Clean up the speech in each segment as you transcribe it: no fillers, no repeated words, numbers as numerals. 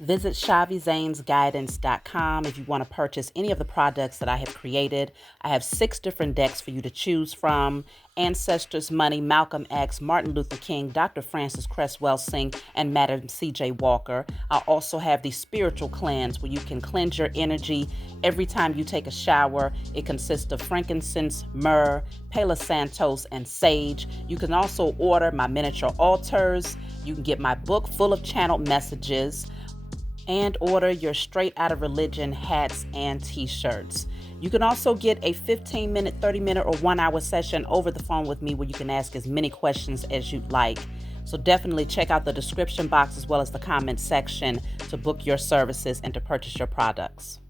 Visit ShaviZanesGuidance.com if you want to purchase any of the products that I have created. I have 6 different decks for you to choose from: Ancestors Money, Malcolm X, Martin Luther King, Dr. Francis Cresswell Singh, and Madam C.J. Walker. I also have the Spiritual Cleanse, where you can cleanse your energy every time you take a shower. It consists of frankincense, myrrh, Palo Santos, and sage. You can also order my miniature altars. You can get my book full of channeled messages, and order your Straight Outta Religion hats and t-shirts. You can also get a 15-minute, 30-minute, or 1-hour session over the phone with me where you can ask as many questions as you'd like. So definitely check out the description box as well as the comment section to book your services and to purchase your products.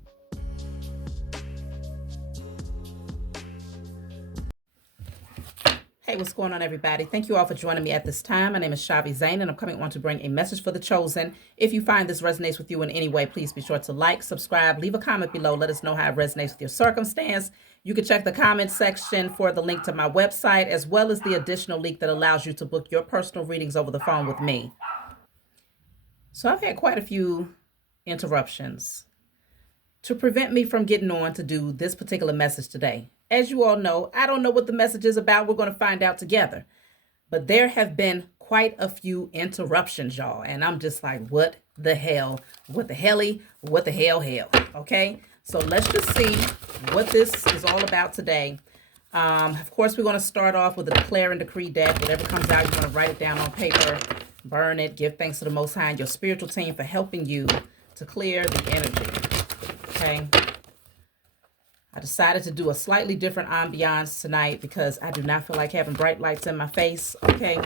Hey, what's going on, everybody? Thank you all for joining me at this time. My name is Shavi Zane, and I'm coming on to bring a message for the chosen. If you find this resonates with you in any way, please be sure to like, subscribe, leave a comment below. Let us know how it resonates with your circumstance. You can check the comment section for the link to my website, as well as the additional link that allows you to book your personal readings over the phone with me. So I've had quite a few interruptions to prevent me from getting on to do this particular message today. As you all know, I don't know what the message is about. We're going to find out together. But there have been quite a few interruptions, y'all. And I'm just like, what the hell? What the helly? What the hell? Okay? So let's just see what this is all about today. Of course, we're going to start off with a declare and decree deck. Whatever comes out, you're going to write it down on paper, burn it, give thanks to the Most High and your spiritual team for helping you to clear the energy. Okay? I decided to do a slightly different ambiance tonight because I do not feel like having bright lights in my face. Okay,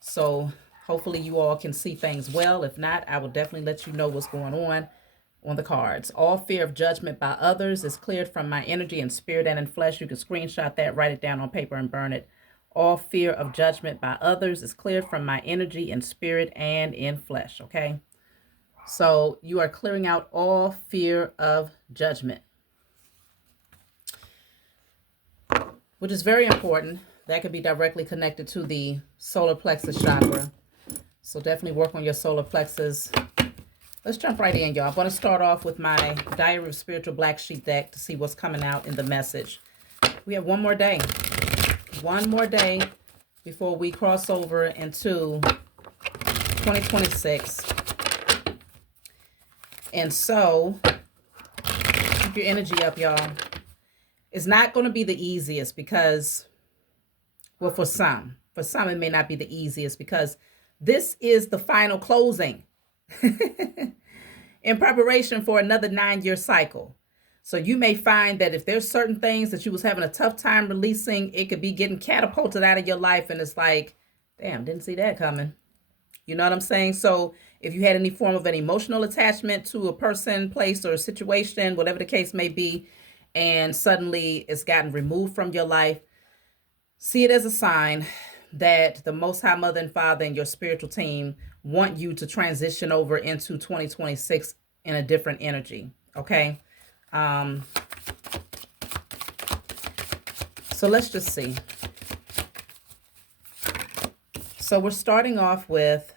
so hopefully you all can see things well. If not, I will definitely let you know what's going on the cards. All fear of judgment by others is cleared from my energy in spirit and in flesh. You can screenshot that, write it down on paper, and burn it. All fear of judgment by others is cleared from my energy in spirit and in flesh. Okay, so you are clearing out all fear of judgment, which is very important. That could be directly connected to the solar plexus chakra. So definitely work on your solar plexus. Let's jump right in, y'all. I'm going to start off with my Diary of Spiritual Black Sheep deck to see what's coming out in the message. We have one more day. One more day before we cross over into 2026. And so, keep your energy up, y'all. It's not going to be the easiest because, well, for some it may not be the easiest because this is the final closing in preparation for another 9-year cycle. So you may find that if there's certain things that you was having a tough time releasing, it could be getting catapulted out of your life. And it's like, damn, didn't see that coming. You know what I'm saying? So if you had any form of an emotional attachment to a person, place, or a situation, whatever the case may be, and suddenly it's gotten removed from your life, see it as a sign that the Most High Mother and Father and your spiritual team want you to transition over into 2026 in a different energy. Okay. So let's just see. So we're starting off with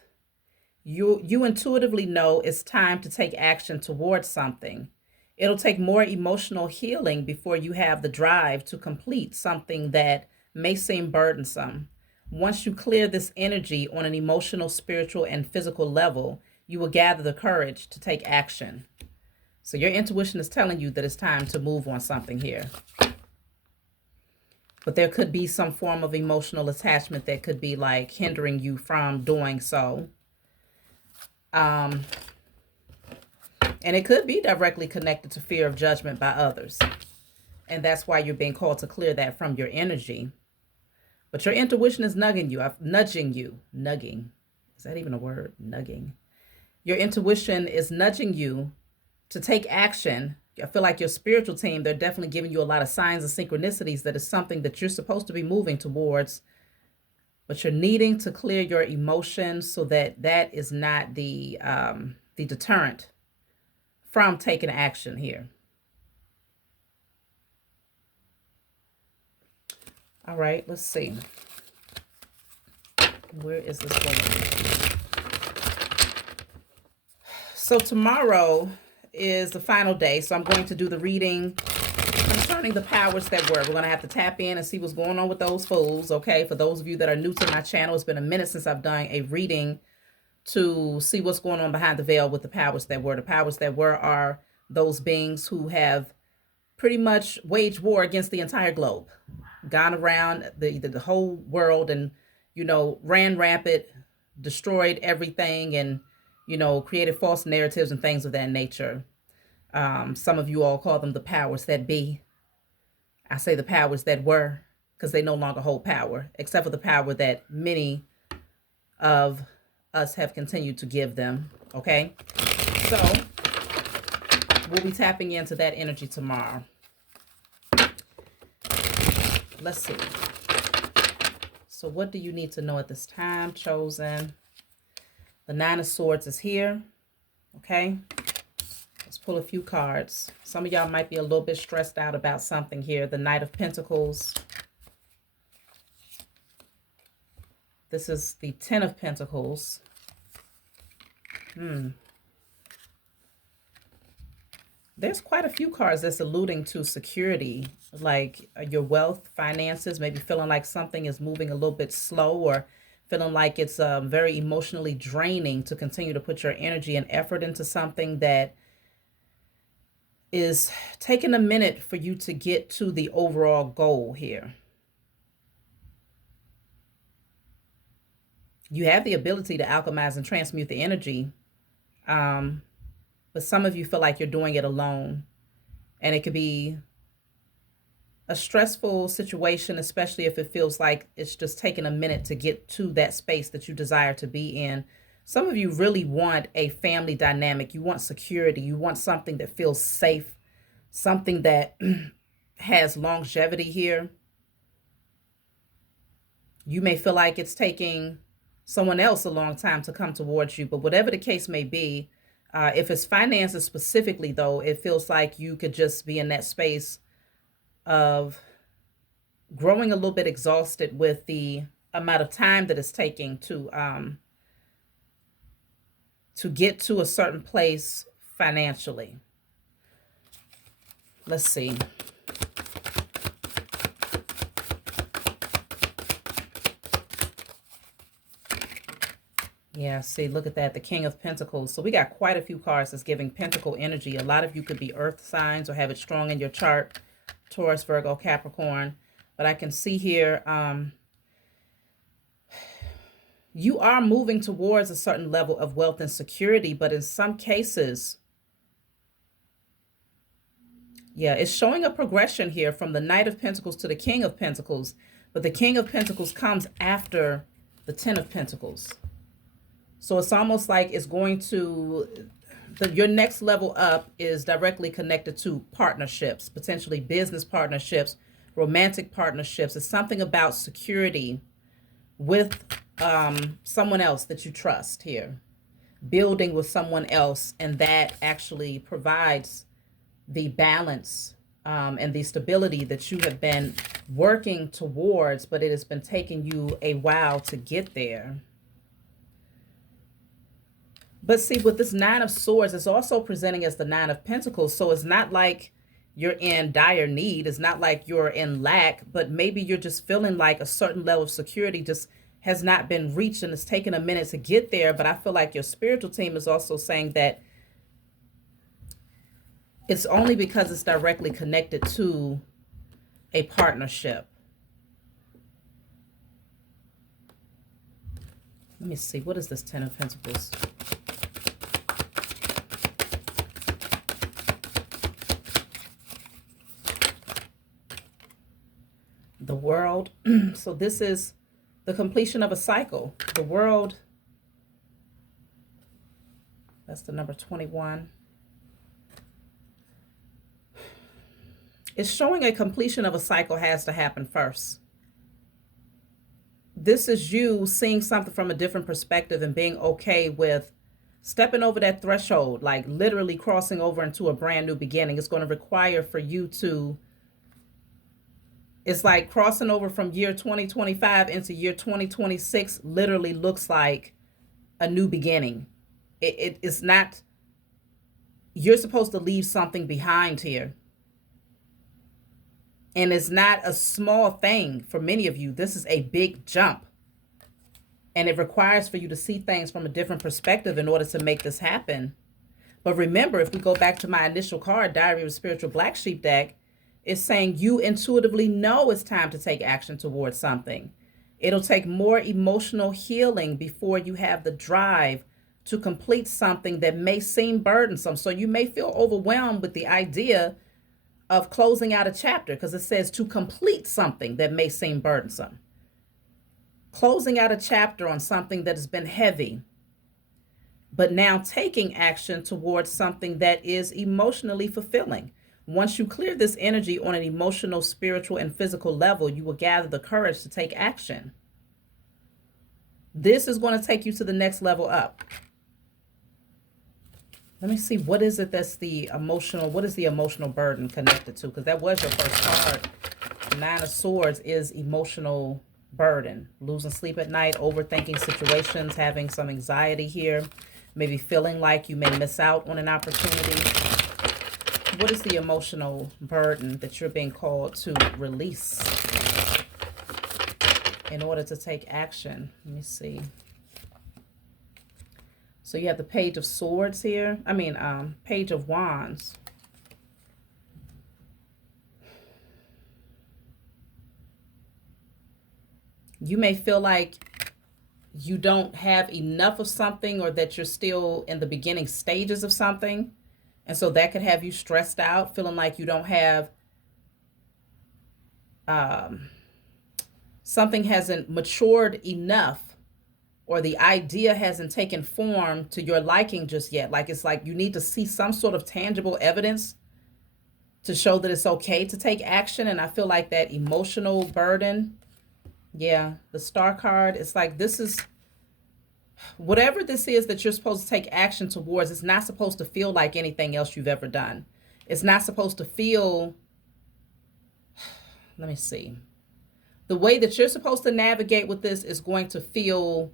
you intuitively know it's time to take action towards something. It'll take more emotional healing before you have the drive to complete something that may seem burdensome. Once you clear this energy on an emotional, spiritual, and physical level, you will gather the courage to take action. So your intuition is telling you that it's time to move on something here. But there could be some form of emotional attachment that could be like hindering you from doing so. And it could be directly connected to fear of judgment by others. And that's why you're being called to clear that from your energy. But your intuition is nudging you. Nugging. Is that even a word? Nugging. Your intuition is nudging you to take action. I feel like your spiritual team, they're definitely giving you a lot of signs and synchronicities that is something that you're supposed to be moving towards. But you're needing to clear your emotions so that that is not the deterrent from taking action here. All right, let's see. Where is this going? So tomorrow is the final day. So I'm going to do the reading concerning the powers that were. We're going to have to tap in and see what's going on with those fools. Okay. For those of you that are new to my channel, it's been a minute since I've done a reading to see what's going on behind the veil with the powers that were. The powers that were are those beings who have pretty much waged war against the entire globe, gone around the whole world and, you know, ran rampant, destroyed everything, and, you know, created false narratives and things of that nature. Some of you all call them the powers that be. I say the powers that were because they no longer hold power, except for the power that many of us have continued to give them. Okay, so we'll be tapping into that energy tomorrow. Let's see. So what do you need to know at this time, chosen? The Nine of Swords is here. Okay, let's pull a few cards. Some of y'all might be a little bit stressed out about something here. The Knight of Pentacles. This is the Ten of Pentacles. There's quite a few cards that's alluding to security, like your wealth, finances, maybe feeling like something is moving a little bit slow, or feeling like it's very emotionally draining to continue to put your energy and effort into something that is taking a minute for you to get to the overall goal here. You have the ability to alchemize and transmute the energy, but some of you feel like you're doing it alone, and it could be a stressful situation, especially if it feels like it's just taking a minute to get to that space that you desire to be in. Some of you really want a family dynamic. You want security. You want something that feels safe, something that has longevity here. You may feel like it's taking someone else a long time to come towards you, but whatever the case may be, if it's finances specifically, though, it feels like you could just be in that space of growing a little bit exhausted with the amount of time that it's taking to get to a certain place financially. Let's see. Yeah, see, look at that, the King of Pentacles. So we got quite a few cards that's giving pentacle energy. A lot of you could be earth signs or have it strong in your chart. Taurus, Virgo, Capricorn. But I can see here, you are moving towards a certain level of wealth and security, but in some cases, yeah, it's showing a progression here from the Knight of Pentacles to the King of Pentacles. But the King of Pentacles comes after the Ten of Pentacles. So it's almost like it's going to, your next level up is directly connected to partnerships, potentially business partnerships, romantic partnerships. It's something about security with someone else that you trust here, building with someone else, and that actually provides the balance and the stability that you have been working towards, but it has been taking you a while to get there. But see, with this Nine of Swords, it's also presenting as the Nine of Pentacles. So it's not like you're in dire need. It's not like you're in lack, but maybe you're just feeling like a certain level of security just has not been reached, and it's taken a minute to get there. But I feel like your spiritual team is also saying that it's only because it's directly connected to a partnership. Let me see. What is this Ten of Pentacles? The World. So this is the completion of a cycle. The World. That's the number 21. It's showing a completion of a cycle has to happen first. This is you seeing something from a different perspective and being okay with stepping over that threshold, like literally crossing over into a brand new beginning. It's going to require for you to, it's like crossing over from year 2025 into year 2026 literally looks like a new beginning. It's not You're supposed to leave something behind here. And it's not a small thing for many of you. This is a big jump. And it requires for you to see things from a different perspective in order to make this happen. But remember, if we go back to my initial card, Diary of a Spiritual Black Sheep deck, it's saying you intuitively know it's time to take action towards something. It'll take more emotional healing before you have the drive to complete something that may seem burdensome. So you may feel overwhelmed with the idea of closing out a chapter because it says to complete something that may seem burdensome. Closing out a chapter on something that has been heavy, but now taking action towards something that is emotionally fulfilling. Once you clear this energy on an emotional, spiritual, and physical level, you will gather the courage to take action. This is going to take you to the next level up. Let me see, what is it that's the emotional, what is the emotional burden connected to? Because that was your first card. Nine of Swords is emotional burden. Losing sleep at night, overthinking situations, having some anxiety here. Maybe feeling like you may miss out on an opportunity. What is the emotional burden that you're being called to release in order to take action? Let me see. So you have the Page of Swords here. Page of Wands. You may feel like you don't have enough of something, or that you're still in the beginning stages of something. And so that could have you stressed out, feeling like you don't have, something hasn't matured enough, or the idea hasn't taken form to your liking just yet. Like it's like you need to see some sort of tangible evidence to show that it's okay to take action. And I feel like that emotional burden, yeah, the Star card, it's like this is, whatever this is that you're supposed to take action towards, it's not supposed to feel like anything else you've ever done. It's not supposed to feel, let me see. The way that you're supposed to navigate with this is going to feel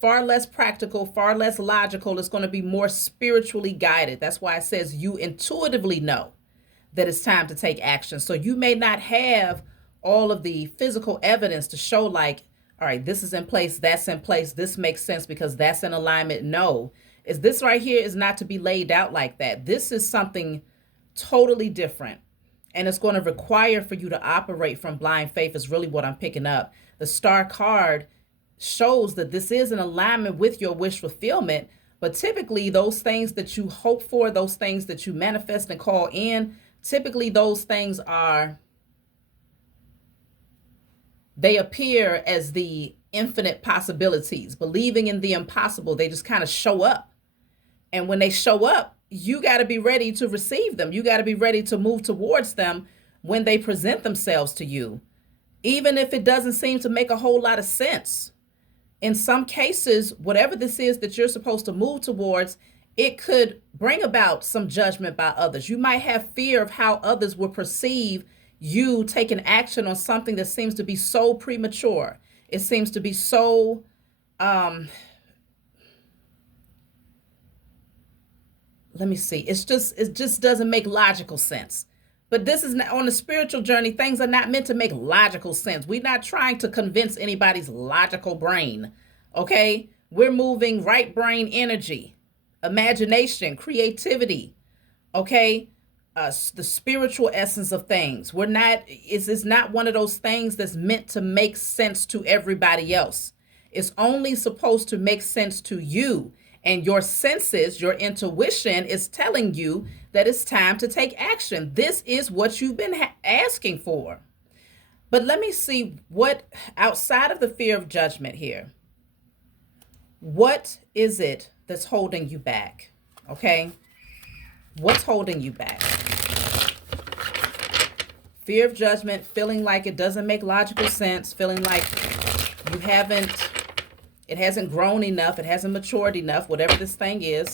far less practical, far less logical. It's going to be more spiritually guided. That's why it says you intuitively know that it's time to take action. So you may not have all of the physical evidence to show like, all right, this is in place, that's in place, this makes sense because that's in alignment. No, is this right here is not to be laid out like that. This is something totally different. And it's going to require for you to operate from blind faith is really what I'm picking up. The Star card shows that this is in alignment with your wish fulfillment. But typically those things that you hope for, those things that you manifest and call in, typically those things are, they appear as the infinite possibilities, believing in the impossible. They just kind of show up. And when they show up, you got to be ready to receive them. You got to be ready to move towards them when they present themselves to you, even if it doesn't seem to make a whole lot of sense. In some cases, whatever this is that you're supposed to move towards, it could bring about some judgment by others. You might have fear of how others will perceive you taking action on something that seems to be so premature. It seems to be so, let me see. It just doesn't make logical sense. But this is not, on the spiritual journey, things are not meant to make logical sense. We're not trying to convince anybody's logical brain, okay? We're moving right brain energy, imagination, creativity, okay? The spiritual essence of things. We're not, it's not one of those things that's meant to make sense to everybody else. It's only supposed to make sense to you. And your senses, your intuition is telling you that it's time to take action. This is what you've been asking for. But let me see what, outside of the fear of judgment here, what is it that's holding you back? Okay? What's holding you back? Fear of judgment, feeling like it doesn't make logical sense, feeling like you haven't, it hasn't grown enough, it hasn't matured enough, whatever this thing is,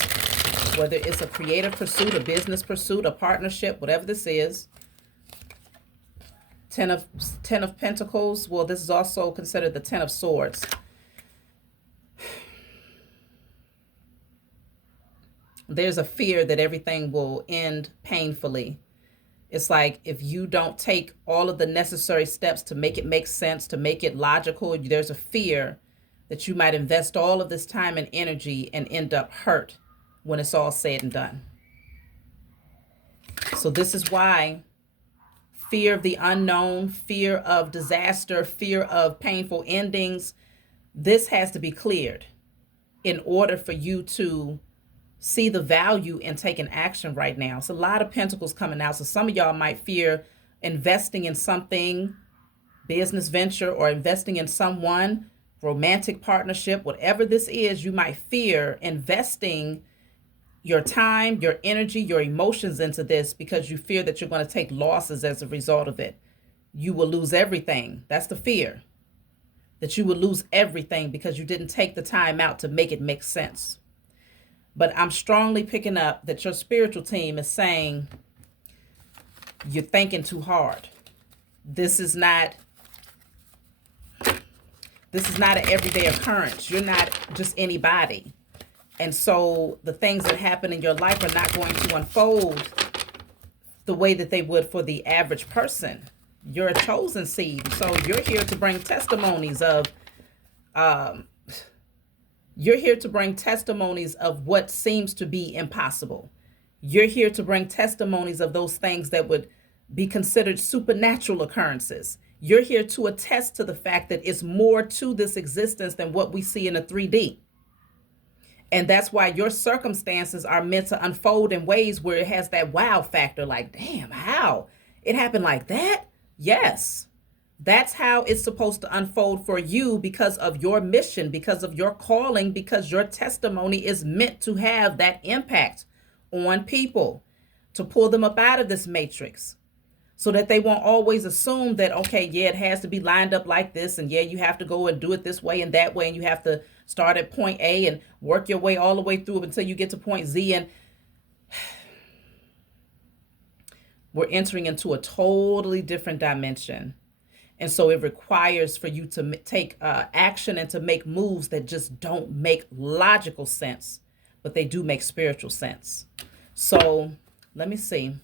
whether it's a creative pursuit, a business pursuit, a partnership, whatever this is. Ten of Pentacles. Well, this is also considered the Ten of Swords. There's a fear that everything will end painfully. It's like if you don't take all of the necessary steps to make it make sense, to make it logical, there's a fear that you might invest all of this time and energy and end up hurt when it's all said and done. So this is why fear of the unknown, fear of disaster, fear of painful endings, this has to be cleared in order for you to see the value in taking action right now. It's a lot of pentacles coming out. So some of y'all might fear investing in something, business venture, or investing in someone, romantic partnership, whatever this is, you might fear investing your time, your energy, your emotions into this because you fear that you're going to take losses as a result of it. You will lose everything. That's the fear, that you will lose everything because you didn't take the time out to make it make sense. But I'm strongly picking up that your spiritual team is saying you're thinking too hard. This is not an everyday occurrence. You're not just anybody. And so the things that happen in your life are not going to unfold the way that they would for the average person. You're a chosen seed. So you're here to bring testimonies of what seems to be impossible. You're here to bring testimonies of those things that would be considered supernatural occurrences. You're here to attest to the fact that it's more to this existence than what we see in a 3D. And that's why your circumstances are meant to unfold in ways where it has that wow factor, like, damn, how? It happened like that? Yes. That's how it's supposed to unfold for you because of your mission, because of your calling, because your testimony is meant to have that impact on people, to pull them up out of this matrix so that they won't always assume that, okay, yeah, it has to be lined up like this. And yeah, you have to go and do it this way and that way. And you have to start at point A and work your way all the way through until you get to point Z. And we're entering into a totally different dimension. And so it requires for you to take action and to make moves that just don't make logical sense, but they do make spiritual sense. So let me see.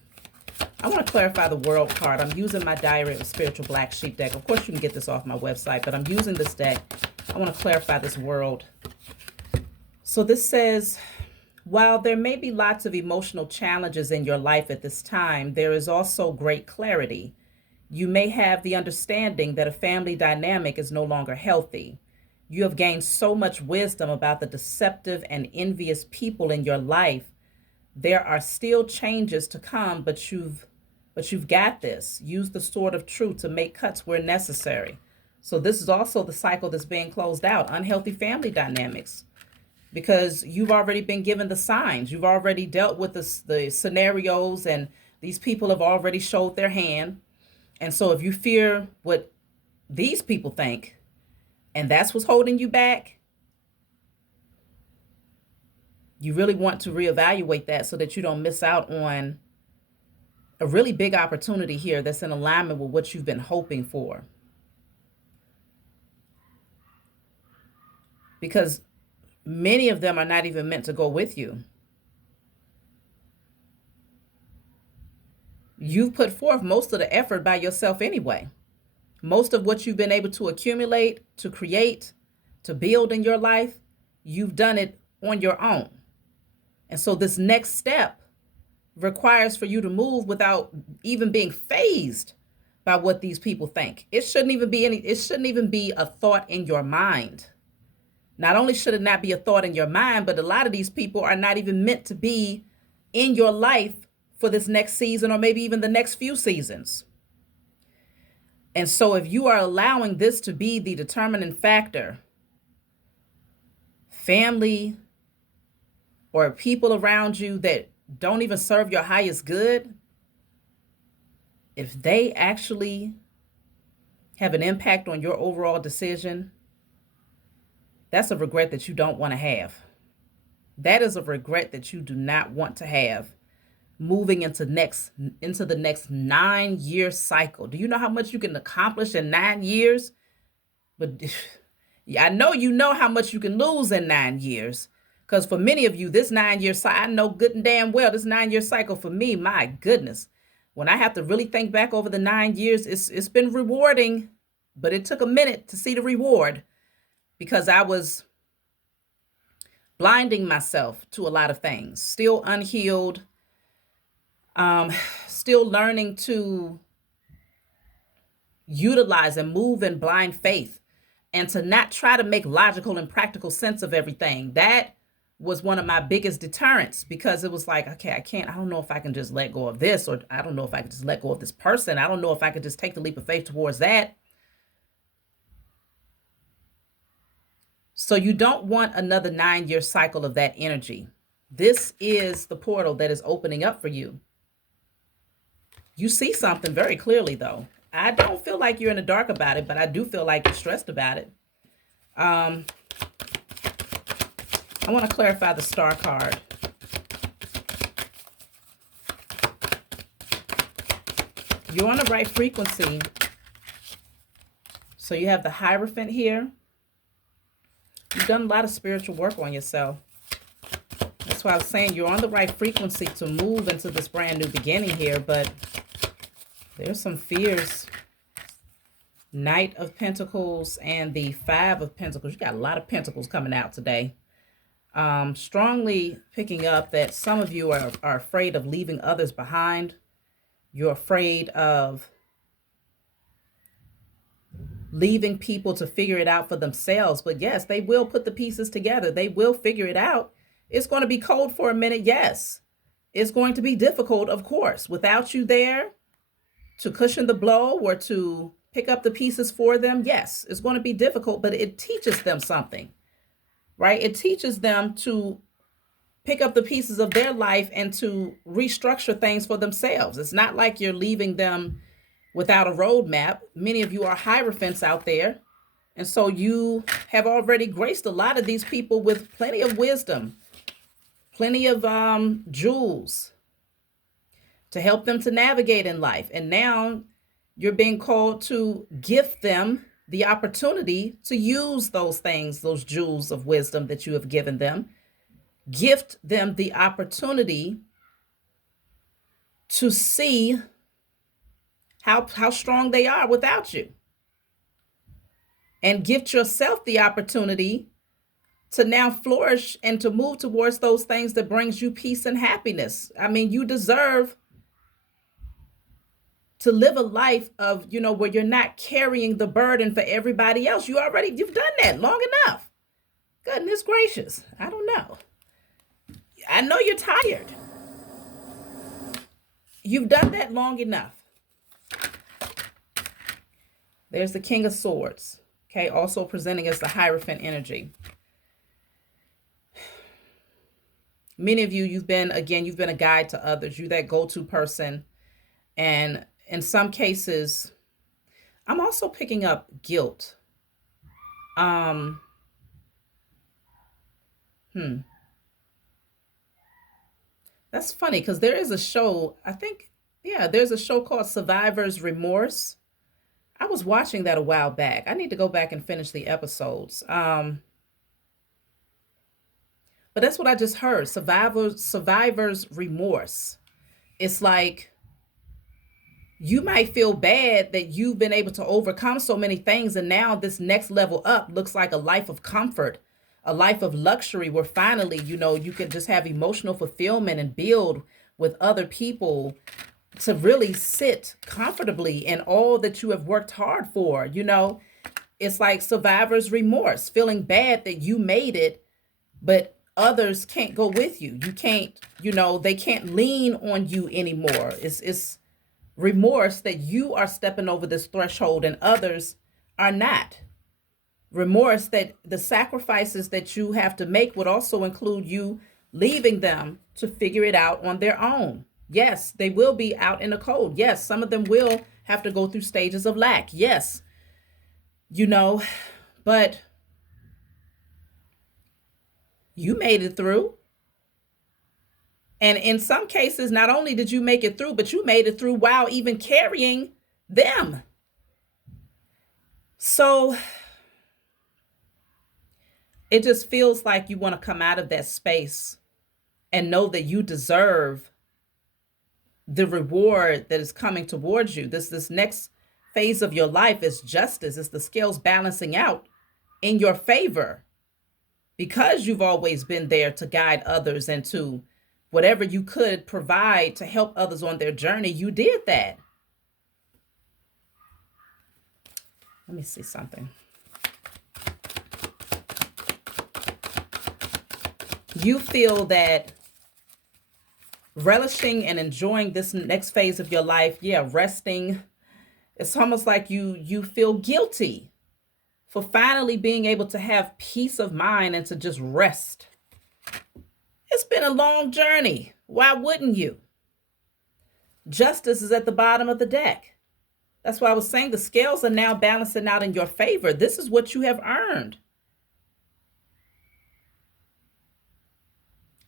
I want to clarify the world card. I'm using my Diary of a Spiritual Black Sheep deck. Of course, you can get this off my website, but I'm using this deck. I want to clarify this world. So this says, while there may be lots of emotional challenges in your life at this time, there is also great clarity. You may have the understanding that a family dynamic is no longer healthy. You have gained so much wisdom about the deceptive and envious people in your life. There are still changes to come, but you've got this. Use the sword of truth to make cuts where necessary. So this is also the cycle that's being closed out, unhealthy family dynamics, because you've already been given the signs. You've already dealt with the scenarios, and these people have already showed their hand. And so if you fear what these people think, and that's what's holding you back, you really want to reevaluate that so that you don't miss out on a really big opportunity here that's in alignment with what you've been hoping for. Because many of them are not even meant to go with you. You've put forth most of the effort by yourself anyway. Most of what you've been able to accumulate, to create, to build in your life, you've done it on your own. And so this next step requires for you to move without even being fazed by what these people think. It shouldn't even be a thought in your mind. Not only should it not be a thought in your mind, but a lot of these people are not even meant to be in your life for this next season or maybe even the next few seasons. And so if you are allowing this to be the determining factor, family or people around you that don't even serve your highest good, if they actually have an impact on your overall decision, that's a regret that you don't want to have. That is a regret that you do not want to have moving into the next 9-year cycle. Do you know how much you can accomplish in 9 years? But I know you know how much you can lose in 9 years. Because for many of you, this 9 year cycle, I know good and damn well, this 9 year cycle for me, my goodness, when I have to really think back over the 9 years, it's been rewarding, but it took a minute to see the reward because I was blinding myself to a lot of things, still unhealed, still learning to utilize and move in blind faith and to not try to make logical and practical sense of everything. That was one of my biggest deterrents because it was like, okay, I don't know if I can just let go of this, or I don't know if I can just let go of this person. I don't know if I could just take the leap of faith towards that. So you don't want another 9 year cycle of that energy. This is the portal that is opening up for you. You see something very clearly, though. I don't feel like you're in the dark about it, but I do feel like you're stressed about it. I want to clarify the star card. You're on the right frequency. So you have the Hierophant here. You've done a lot of spiritual work on yourself. That's why I was saying you're on the right frequency to move into this brand new beginning here, but there's some fears. Knight of Pentacles and the Five of Pentacles. You got a lot of Pentacles coming out today. Strongly picking up that some of you are afraid of leaving others behind. You're afraid of leaving people to figure it out for themselves. But yes, they will put the pieces together. They will figure it out. It's going to be cold for a minute. Yes. It's going to be difficult, of course. Without you there to cushion the blow or to pick up the pieces for them. Yes, it's going to be difficult, but it teaches them something, right? It teaches them to pick up the pieces of their life and to restructure things for themselves. It's not like you're leaving them without a roadmap. Many of you are Hierophants out there. And so you have already graced a lot of these people with plenty of wisdom, plenty of jewels to help them to navigate in life. And now you're being called to gift them the opportunity to use those things, those jewels of wisdom that you have given them. Gift them the opportunity to see how strong they are without you. And gift yourself the opportunity to now flourish and to move towards those things that brings you peace and happiness. I mean, you deserve to live a life of, where you're not carrying the burden for everybody else. You've done that long enough. Goodness gracious. I don't know. I know you're tired. You've done that long enough. There's the King of Swords. Okay, also presenting as the Hierophant energy. Many of you, you've been a guide to others. You're that go-to person. And in some cases, I'm also picking up guilt. That's funny because there is a show, there's a show called Survivor's Remorse. I was watching that a while back. I need to go back and finish the episodes. But that's what I just heard. Survivor's remorse. It's like you might feel bad that you've been able to overcome so many things. And now this next level up looks like a life of comfort, a life of luxury where finally, you can just have emotional fulfillment and build with other people to really sit comfortably in all that you have worked hard for. It's like survivor's remorse, feeling bad that you made it, but others can't go with you. You can't, they can't lean on you anymore. It's remorse that you are stepping over this threshold and others are not. Remorse that the sacrifices that you have to make would also include you leaving them to figure it out on their own. Yes, they will be out in the cold. Yes, some of them will have to go through stages of lack. Yes, but you made it through. And in some cases, not only did you make it through, but you made it through while even carrying them. So It just feels like you want to come out of that space and know that you deserve the reward that is coming towards you. This next phase of your life is justice. It's the scales balancing out in your favor because you've always been there to guide others and to whatever you could provide to help others on their journey. You did that. Let me see something. You feel that relishing and enjoying this next phase of your life, yeah, resting. It's almost like you feel guilty for finally being able to have peace of mind and to just rest. It's been a long journey. Why wouldn't you? Justice is at the bottom of the deck. That's why I was saying the scales are now balancing out in your favor. This is what you have earned.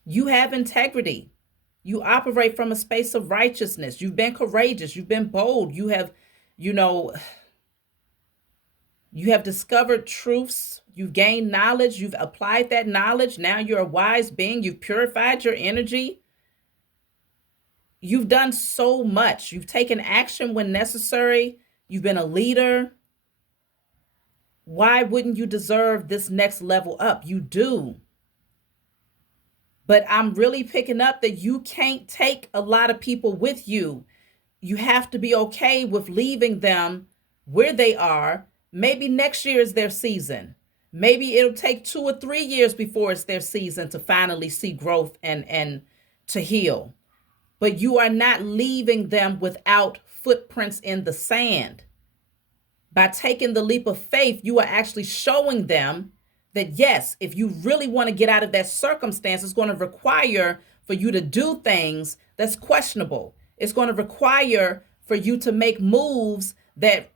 You have integrity. You operate from a space of righteousness. You've been courageous. You've been bold. You have, you have discovered truths. You've gained knowledge. You've applied that knowledge. Now you're a wise being. You've purified your energy. You've done so much. You've taken action when necessary. You've been a leader. Why wouldn't you deserve this next level up? You do. But I'm really picking up that you can't take a lot of people with you. You have to be okay with leaving them where they are. Maybe next year is their season. Maybe it'll take 2 or 3 years before it's their season to finally see growth and to heal. But you are not leaving them without footprints in the sand. By taking the leap of faith, you are actually showing them that, yes, if you really want to get out of that circumstance, it's going to require for you to do things that's questionable. It's going to require for you to make moves that,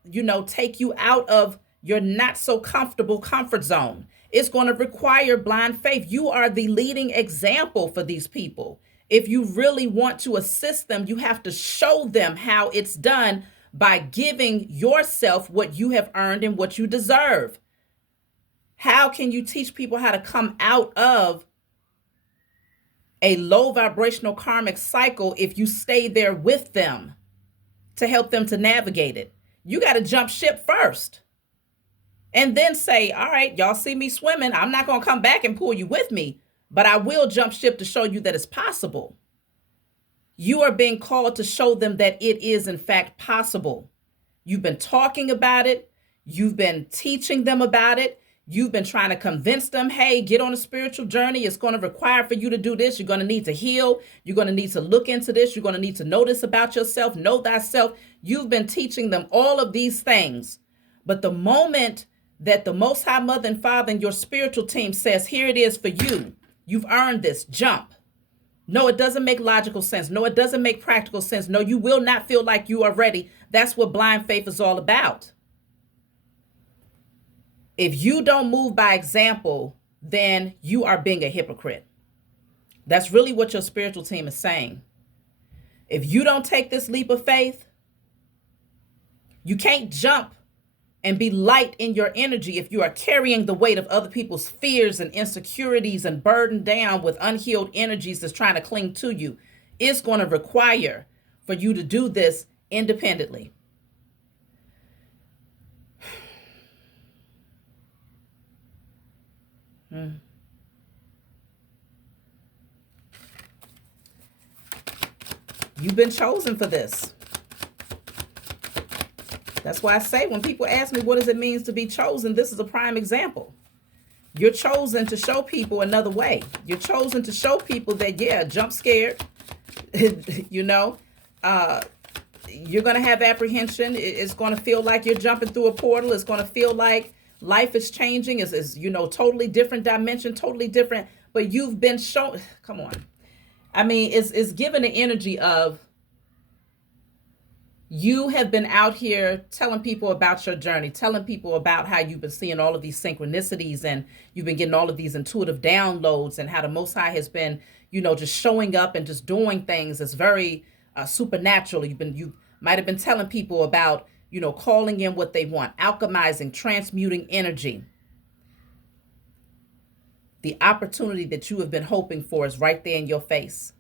take you out of your not so comfortable comfort zone. It's going to require blind faith. You are the leading example for these people. If you really want to assist them, you have to show them how it's done by giving yourself what you have earned and what you deserve. How can you teach people how to come out of a low vibrational karmic cycle if you stay there with them to help them to navigate it? You got to jump ship first and then say, all right, y'all see me swimming. I'm not going to come back and pull you with me, but I will jump ship to show you that it's possible. You are being called to show them that it is in fact possible. You've been talking about it. You've been teaching them about it. You've been trying to convince them, hey, get on a spiritual journey. It's going to require for you to do this. You're going to need to heal. You're going to need to look into this. You're going to need to know this about yourself. Know thyself. You've been teaching them all of these things. But the moment that the Most High Mother and Father and your spiritual team says, here it is for you. You've earned this. Jump. No, it doesn't make logical sense. No, it doesn't make practical sense. No, you will not feel like you are ready. That's what blind faith is all about. If you don't move by example, then you are being a hypocrite. That's really what your spiritual team is saying. If you don't take this leap of faith, you can't jump and be light in your energy if you are carrying the weight of other people's fears and insecurities and burdened down with unhealed energies that's trying to cling to you. It's going to require for you to do this independently. You've been chosen for this. That's why I say when people ask me what does it mean to be chosen, this is a prime example. You're chosen to show people another way. You're chosen to show people that, yeah, jump scared. You're going to have apprehension. It's going to feel like you're jumping through a portal. It's going to feel like life is changing. It's totally different dimension, totally different. But you've been shown, come on. I mean, it's given the energy of, you have been out here telling people about your journey, telling people about how you've been seeing all of these synchronicities and you've been getting all of these intuitive downloads and how the Most High has been, just showing up and just doing things that's very supernatural. You might have been telling people about, calling in what they want, alchemizing, transmuting energy. The opportunity that you have been hoping for is right there in your face.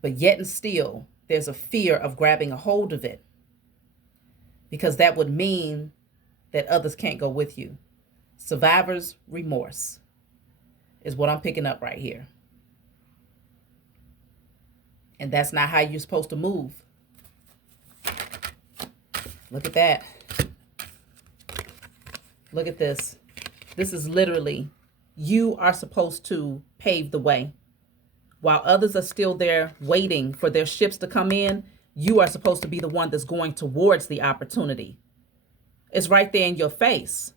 But yet and still, there's a fear of grabbing a hold of it, because that would mean that others can't go with you. Survivor's remorse is what I'm picking up right here. And that's not how you're supposed to move. Look at that. Look at this. This is literally, you are supposed to pave the way. While others are still there waiting for their ships to come in, you are supposed to be the one that's going towards the opportunity. It's right there in your face.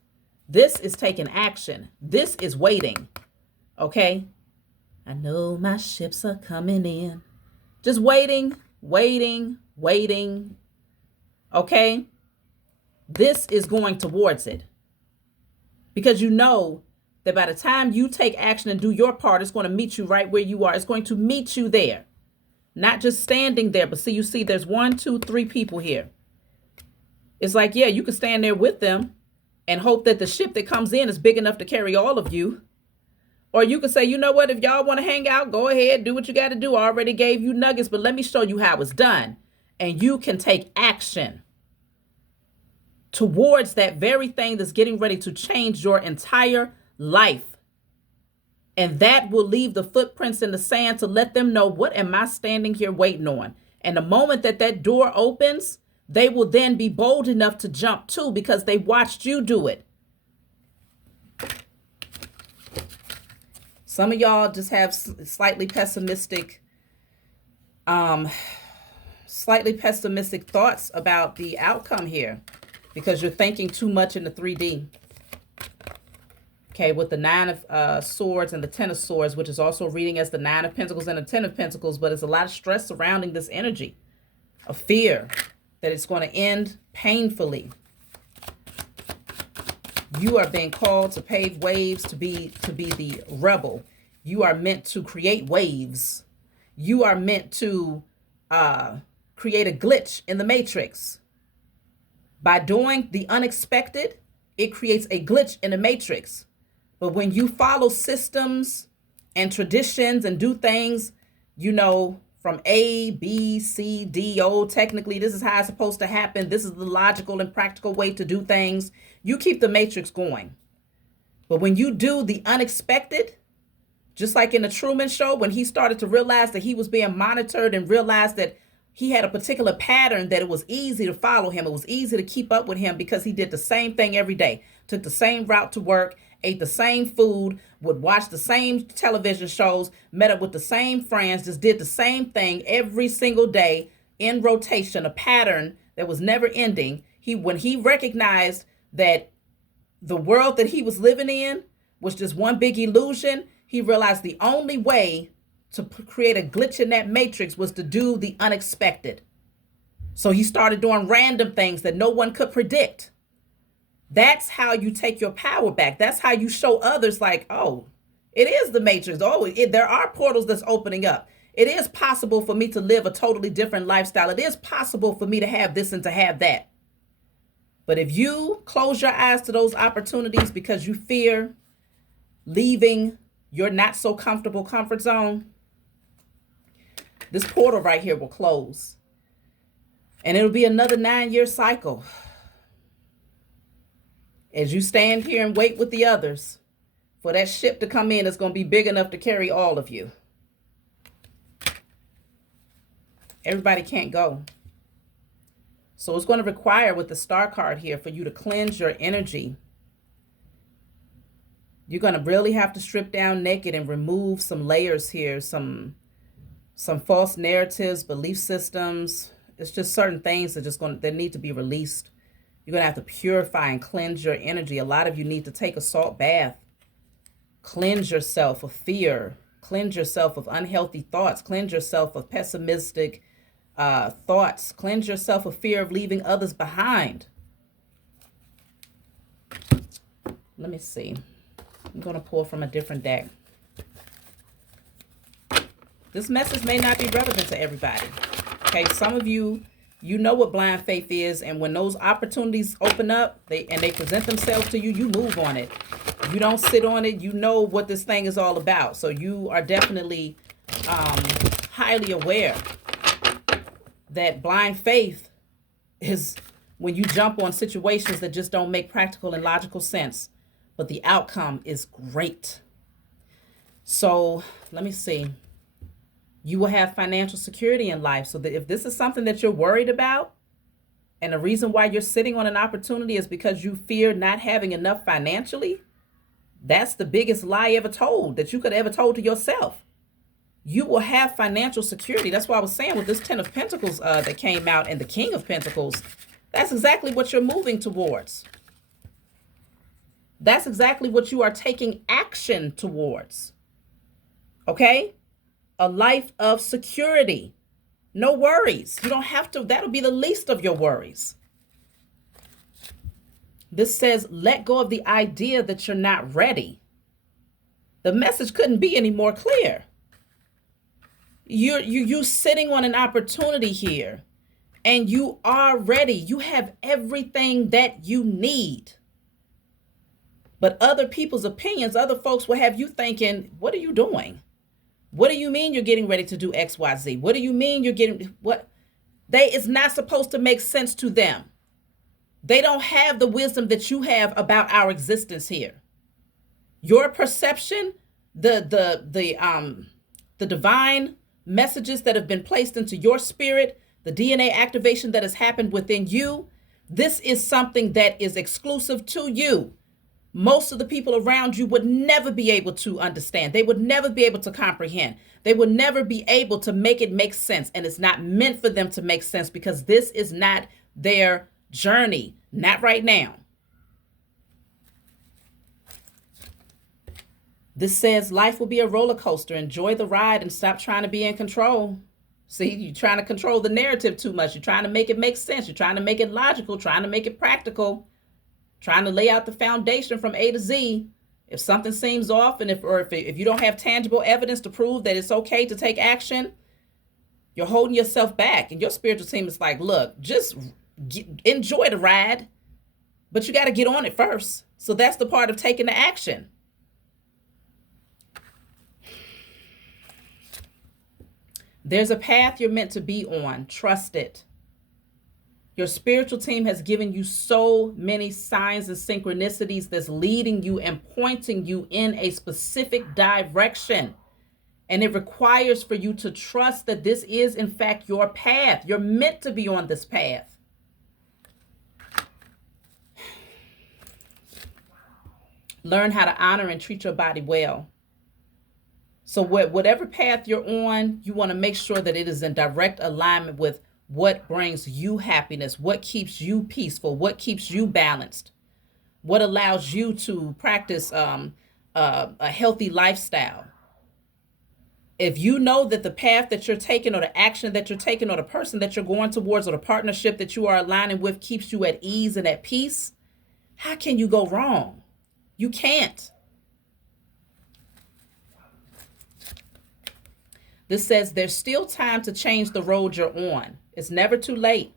This is taking action. This is waiting. Okay? I know my ships are coming in. Just waiting, waiting, waiting. Okay? This is going towards it. Because you know that by the time you take action and do your part, it's going to meet you right where you are. It's going to meet you there. Not just standing there, but you see there's 1, 2, 3 people here. It's like, yeah, you can stand there with them and hope that the ship that comes in is big enough to carry all of you. Or you could say, you know what, if y'all want to hang out, go ahead, do what you got to do. I already gave you nuggets, but let me show you how it's done. And you can take action towards that very thing that's getting ready to change your entire life. And that will leave the footprints in the sand to let them know, what am I standing here waiting on? And the moment that that door opens, they will then be bold enough to jump too, because they watched you do it. Some of y'all just have slightly pessimistic thoughts about the outcome here, because you're thinking too much in the 3D. Okay, with the 9 of Swords and the 10 of Swords, which is also reading as the 9 of Pentacles and the 10 of Pentacles, but there's a lot of stress surrounding this energy of fear that it's going to end painfully. You are being called to pave waves, to be the rebel. You are meant to create waves. You are meant to create a glitch in the matrix. By doing the unexpected, it creates a glitch in the matrix. But when you follow systems and traditions and do things, you know, from A, B, C, D, O, technically this is how it's supposed to happen. This is the logical and practical way to do things. You keep the matrix going. But when you do the unexpected, just like in the Truman Show, when he started to realize that he was being monitored and realized that he had a particular pattern, that it was easy to follow him. It was easy to keep up with him because he did the same thing every day, took the same route to work, ate the same food, would watch the same television shows, met up with the same friends, just did the same thing every single day in rotation, a pattern that was never ending. When he recognized that the world that he was living in was just one big illusion, he realized the only way to create a glitch in that matrix was to do the unexpected. So he started doing random things that no one could predict. That's how you take your power back. That's how you show others, like, oh, it is the matrix. Oh, there are portals that's opening up. It is possible for me to live a totally different lifestyle. It is possible for me to have this and to have that. But if you close your eyes to those opportunities because you fear leaving your not so comfortable comfort zone, this portal right here will close. And it'll be another 9-year cycle. As you stand here and wait with the others for that ship to come in, it's going to be big enough to carry all of you. Everybody can't go. So it's going to require, with the Star card here, for you to cleanse your energy. You're going to really have to strip down naked and remove some layers here, some false narratives, belief systems. It's just certain things that need to be released. You're going to have to purify and cleanse your energy. A lot of you need to take a salt bath. Cleanse yourself of fear. Cleanse yourself of unhealthy thoughts. Cleanse yourself of pessimistic thoughts. Cleanse yourself of fear of leaving others behind. Let me see. I'm going to pull from a different deck. This message may not be relevant to everybody. Okay, some of you, you know what blind faith is, and when those opportunities open up, they present themselves to you, you move on it. You don't sit on it. You know what this thing is all about. So you are definitely highly aware that blind faith is when you jump on situations that just don't make practical and logical sense, but the outcome is great. So let me see. You will have financial security in life. So that if this is something that you're worried about, and the reason why you're sitting on an opportunity is because you fear not having enough financially, that's the biggest lie ever told that you could ever told to yourself. You will have financial security. That's why I was saying with this 10 of Pentacles that came out and the King of Pentacles, that's exactly what you're moving towards. That's exactly what you are taking action towards. Okay? A life of security. No worries. You don't have to. That'll be the least of your worries. This says, let go of the idea that you're not ready. The message couldn't be any more clear. You're sitting on an opportunity here, and you are ready. You have everything that you need. But other people's opinions, other folks will have you thinking, what are you doing? What do you mean you're getting ready to do X, Y, Z? What do you mean you're getting what? It's not supposed to make sense to them. They don't have the wisdom that you have about our existence here. Your perception, the divine messages that have been placed into your spirit, the DNA activation that has happened within you, this is something that is exclusive to you. Most of the people around you would never be able to understand. They would never be able to comprehend. They would never be able to make it make sense. And it's not meant for them to make sense because this is not their journey. Not right now. This says life will be a roller coaster. Enjoy the ride and stop trying to be in control. See, you're trying to control the narrative too much. You're trying to make it make sense. You're trying to make it logical, trying to make it practical. Trying to lay out the foundation from A to Z. If something seems off and if you don't have tangible evidence to prove that it's okay to take action, you're holding yourself back. And your spiritual team is like, look, just enjoy the ride, but you got to get on it first. So that's the part of taking the action. There's a path you're meant to be on. Trust it. Your spiritual team has given you so many signs and synchronicities that's leading you and pointing you in a specific direction. And it requires for you to trust that this is, in fact, your path. You're meant to be on this path. Learn how to honor and treat your body well. So whatever path you're on, you want to make sure that it is in direct alignment with what brings you happiness, what keeps you peaceful, what keeps you balanced, what allows you to practice a healthy lifestyle. If you know that the path that you're taking or the action that you're taking or the person that you're going towards or the partnership that you are aligning with keeps you at ease and at peace, how can you go wrong? You can't. This says there's still time to change the road you're on. It's never too late.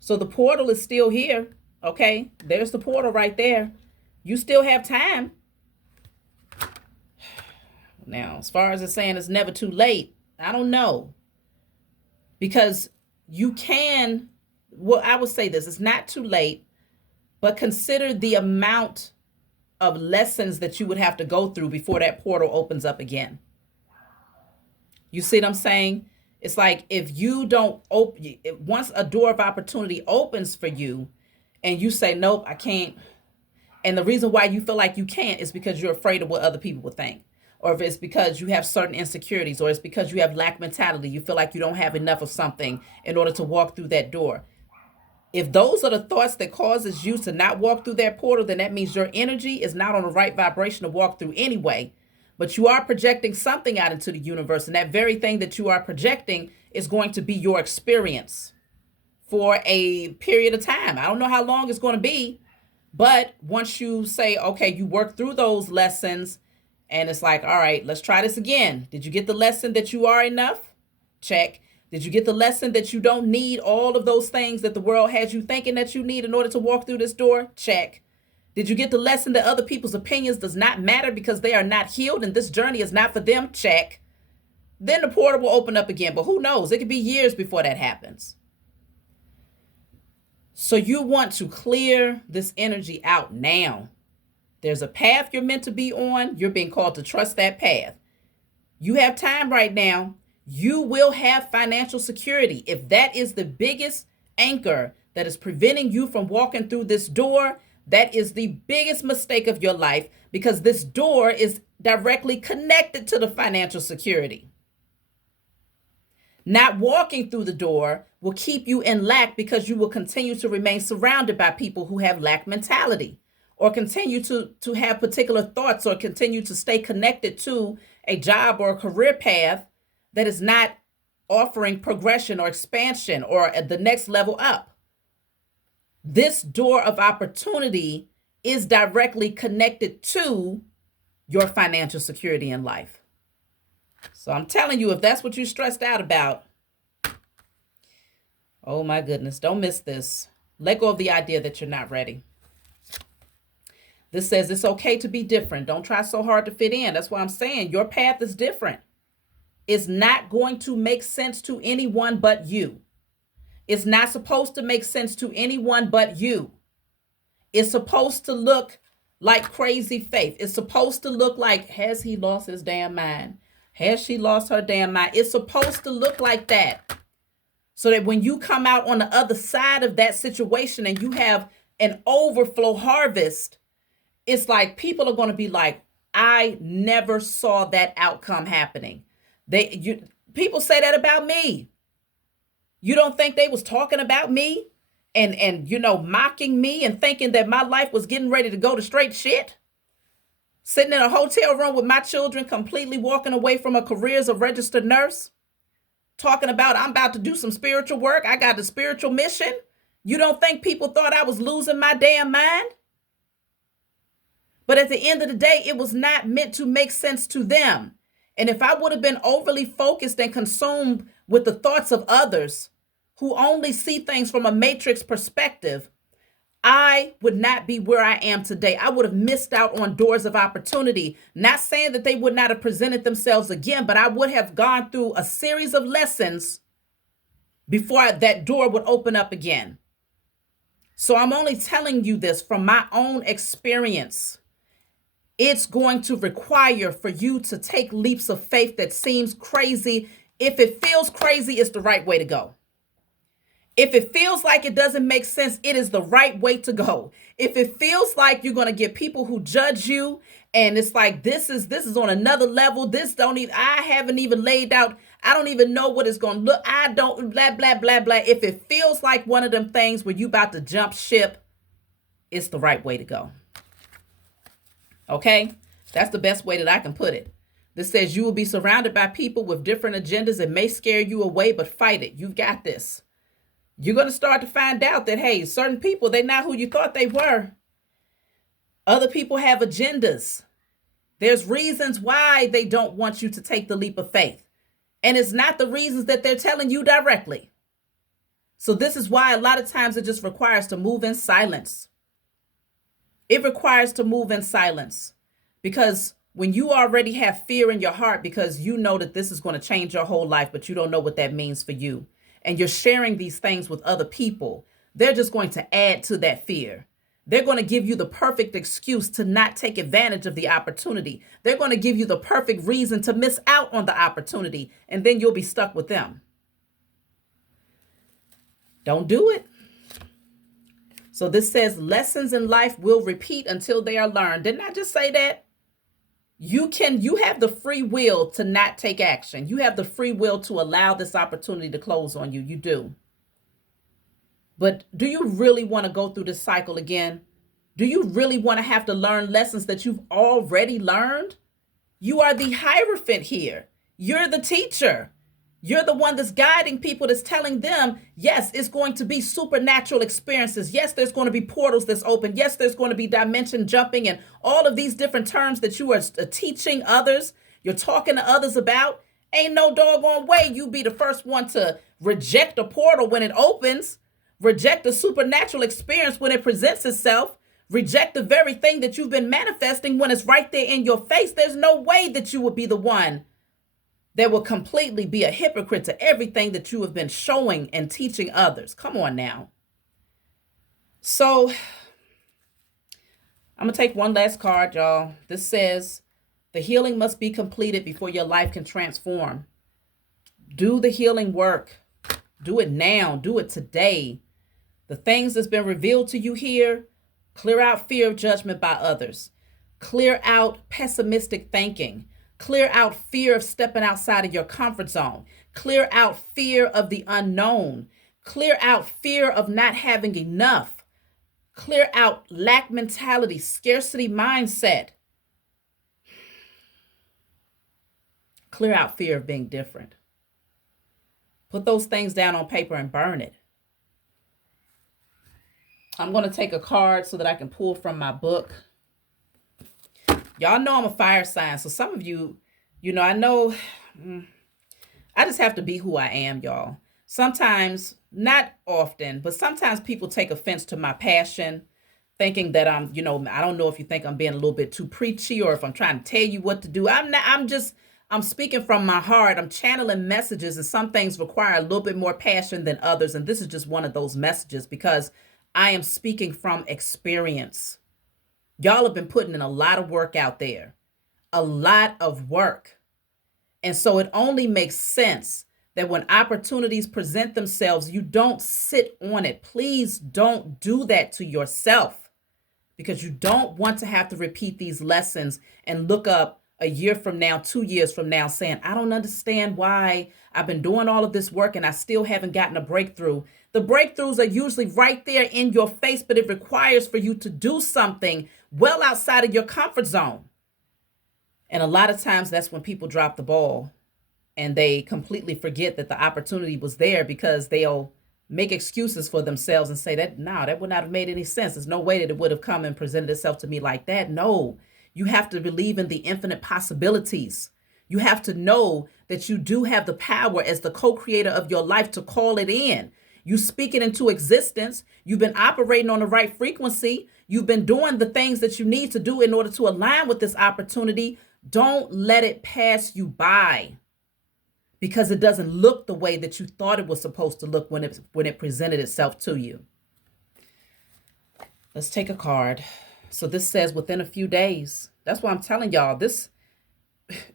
So the portal is still here. Okay, there's the portal right there. You still have time. Now, as far as it's saying it's never too late, I don't know. Because you can, well, I would say this, it's not too late, but consider the amount of lessons that you would have to go through before that portal opens up again. You see what I'm saying? It's like if you don't open, once a door of opportunity opens for you and you say, nope, I can't. And the reason why you feel like you can't is because you're afraid of what other people would think. Or if it's because you have certain insecurities, or it's because you have lack mentality. You feel like you don't have enough of something in order to walk through that door. If those are the thoughts that causes you to not walk through that portal, then that means your energy is not on the right vibration to walk through anyway. But you are projecting something out into the universe. And that very thing that you are projecting is going to be your experience for a period of time. I don't know how long it's going to be. But once you say, okay, you work through those lessons and it's like, all right, let's try this again. Did you get the lesson that you are enough? Check. Did you get the lesson that you don't need all of those things that the world has you thinking that you need in order to walk through this door? Check. Did you get the lesson that other people's opinions does not matter because they are not healed and this journey is not for them? Check. Then the portal will open up again, but who knows? It could be years before that happens. So you want to clear this energy out now. There's a path you're meant to be on. You're being called to trust that path. You have time right now. You will have financial security. If that is the biggest anchor that is preventing you from walking through this door, that is the biggest mistake of your life, because this door is directly connected to the financial security. Not walking through the door will keep you in lack because you will continue to remain surrounded by people who have lack mentality, or continue to have particular thoughts, or continue to stay connected to a job or a career path that is not offering progression or expansion or at the next level up. This door of opportunity is directly connected to your financial security in life. So I'm telling you, if that's what you're stressed out about, oh my goodness, don't miss this. Let go of the idea that you're not ready. This says it's okay to be different. Don't try so hard to fit in. That's why I'm saying your path is different. It's not going to make sense to anyone but you. It's not supposed to make sense to anyone but you. It's supposed to look like crazy faith. It's supposed to look like, has he lost his damn mind? Has she lost her damn mind? It's supposed to look like that. So that when you come out on the other side of that situation and you have an overflow harvest, it's like people are going to be like, I never saw that outcome happening. People say that about me. You don't think they was talking about me and mocking me and thinking that my life was getting ready to go to straight shit? Sitting in a hotel room with my children, completely walking away from a career as a registered nurse, talking about I'm about to do some spiritual work. I got a spiritual mission. You don't think people thought I was losing my damn mind? But at the end of the day, it was not meant to make sense to them. And if I would have been overly focused and consumed with the thoughts of others who only see things from a matrix perspective, I would not be where I am today. I would have missed out on doors of opportunity. Not saying that they would not have presented themselves again, but I would have gone through a series of lessons before that door would open up again. So I'm only telling you this from my own experience. It's going to require for you to take leaps of faith that seems crazy. If it feels crazy, it's the right way to go. If it feels like it doesn't make sense, it is the right way to go. If it feels like you're going to get people who judge you and it's like, this is on another level. I haven't even laid out. I don't even know what it's going to look. I don't blah, blah, blah, blah. If it feels like one of them things where you about to jump ship, it's the right way to go. Okay, that's the best way that I can put it. This says you will be surrounded by people with different agendas. It may scare you away, but fight it. You've got this. You're going to start to find out that, hey, certain people, they're not who you thought they were. Other people have agendas. There's reasons why they don't want you to take the leap of faith. And it's not the reasons that they're telling you directly. So this is why a lot of times it just requires to move in silence. It requires to move in silence, because when you already have fear in your heart because you know that this is going to change your whole life, but you don't know what that means for you, and you're sharing these things with other people, they're just going to add to that fear. They're going to give you the perfect excuse to not take advantage of the opportunity. They're going to give you the perfect reason to miss out on the opportunity, and then you'll be stuck with them. Don't do it. So this says lessons in life will repeat until they are learned. Didn't I just say that? You have the free will to not take action. You have the free will to allow this opportunity to close on you. You do. But do you really want to go through this cycle again? Do you really want to have to learn lessons that you've already learned? You are the hierophant here. You're the teacher. You're the one that's guiding people, that's telling them, yes, it's going to be supernatural experiences. Yes, there's going to be portals that's open. Yes, there's going to be dimension jumping and all of these different terms that you are teaching others. You're talking to others about. Ain't no doggone way you be the first one to reject a portal when it opens, reject a supernatural experience when it presents itself, Reject the very thing that you've been manifesting when it's right there in your face. There's no way that you would be the one that will completely be a hypocrite to everything that you have been showing and teaching others. Come on now. So I'm going to take one last card, y'all. This says, the healing must be completed before your life can transform. Do the healing work. Do it now. Do it today. The things that's been revealed to you here, clear out fear of judgment by others. Clear out pessimistic thinking. Clear out fear of stepping outside of your comfort zone. Clear out fear of the unknown. Clear out fear of not having enough. Clear out lack mentality, scarcity mindset. Clear out fear of being different. Put those things down on paper and burn it. I'm going to take a card so that I can pull from my book. Y'all know I'm a fire sign. So some of you, I know I just have to be who I am, y'all. Sometimes, not often, but sometimes people take offense to my passion, thinking that I don't know if you think I'm being a little bit too preachy or if I'm trying to tell you what to do. I'm speaking from my heart. I'm channeling messages, and some things require a little bit more passion than others. And this is just one of those messages because I am speaking from experience. Y'all have been putting in a lot of work out there, a lot of work. And so it only makes sense that when opportunities present themselves, you don't sit on it. Please don't do that to yourself, because you don't want to have to repeat these lessons and look up a year from now, 2 years from now, saying, I don't understand why I've been doing all of this work and I still haven't gotten a breakthrough. The breakthroughs are usually right there in your face, but it requires for you to do something well outside of your comfort zone. And a lot of times that's when people drop the ball and they completely forget that the opportunity was there, because they'll make excuses for themselves and say that would not have made any sense. There's no way that it would have come and presented itself to me like that. No, you have to believe in the infinite possibilities. You have to know that you do have the power as the co-creator of your life to call it in. You speak it into existence. You've been operating on the right frequency. You've been doing the things that you need to do in order to align with this opportunity. Don't let it pass you by because it doesn't look the way that you thought it was supposed to look when it presented itself to you. Let's take a card. So this says within a few days. That's why I'm telling y'all this.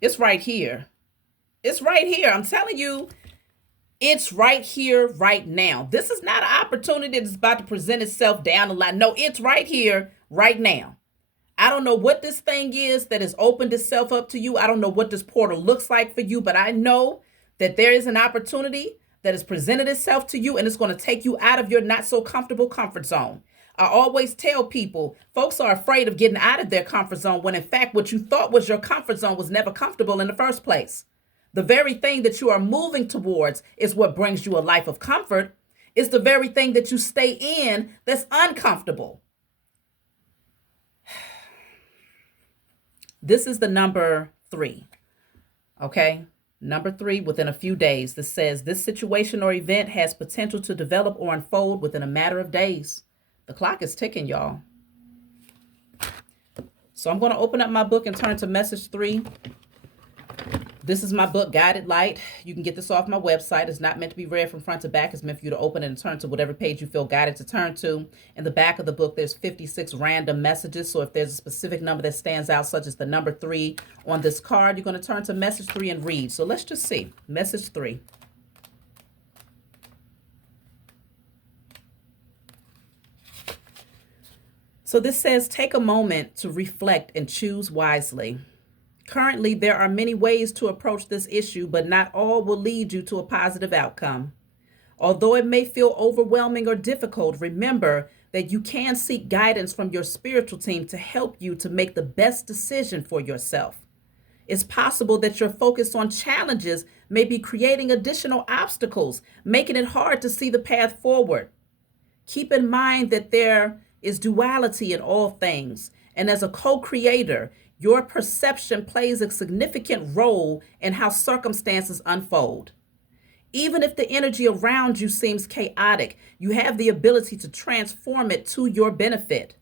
It's right here. It's right here. I'm telling you, it's right here, right now. This is not an opportunity that's about to present itself down the line. No, it's right here, right now. I don't know what this thing is that has opened itself up to you. I don't know what this portal looks like for you, but I know that there is an opportunity that has presented itself to you, and it's going to take you out of your not so comfortable comfort zone. I always tell people, folks are afraid of getting out of their comfort zone when in fact what you thought was your comfort zone was never comfortable in the first place. The very thing that you are moving towards is what brings you a life of comfort. It's the very thing that you stay in that's uncomfortable. This is the number 3. Okay? Number 3, within a few days. This says this situation or event has potential to develop or unfold within a matter of days. The clock is ticking, y'all. So I'm going to open up my book and turn to message 3. This is my book, Guided Light. You can get this off my website. It's not meant to be read from front to back. It's meant for you to open it and turn to whatever page you feel guided to turn to. In the back of the book, there's 56 random messages. So if there's a specific number that stands out, such as the number 3 on this card, you're going to turn to message 3 and read. So let's just see. Message 3. So this says, take a moment to reflect and choose wisely. Currently, there are many ways to approach this issue, but not all will lead you to a positive outcome. Although it may feel overwhelming or difficult, remember that you can seek guidance from your spiritual team to help you to make the best decision for yourself. It's possible that your focus on challenges may be creating additional obstacles, making it hard to see the path forward. Keep in mind that there is duality in all things, and as a co-creator, your perception plays a significant role in how circumstances unfold. Even if the energy around you seems chaotic, you have the ability to transform it to your benefit.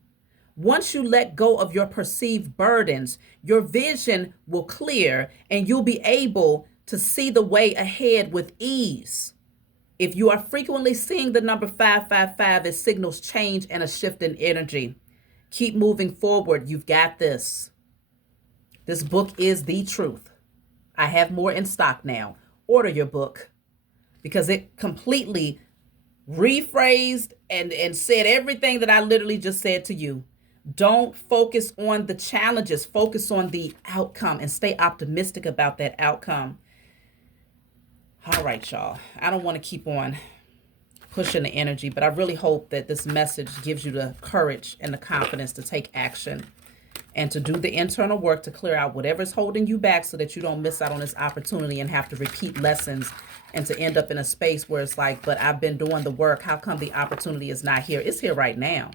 Once you let go of your perceived burdens, your vision will clear and you'll be able to see the way ahead with ease. If you are frequently seeing the number 555, it signals change and a shift in energy. Keep moving forward. You've got this. This book is the truth. I have more in stock now. Order your book because it completely rephrased and said everything that I literally just said to you. Don't focus on the challenges. Focus on the outcome and stay optimistic about that outcome. All right, y'all. I don't want to keep on pushing the energy, but I really hope that this message gives you the courage and the confidence to take action and to do the internal work to clear out whatever's holding you back so that you don't miss out on this opportunity and have to repeat lessons and to end up in a space where it's like, but I've been doing the work. How come the opportunity is not here? It's here right now.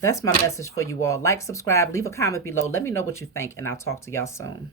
That's my message for you all. Like, subscribe, leave a comment below. Let me know what you think, and I'll talk to y'all soon.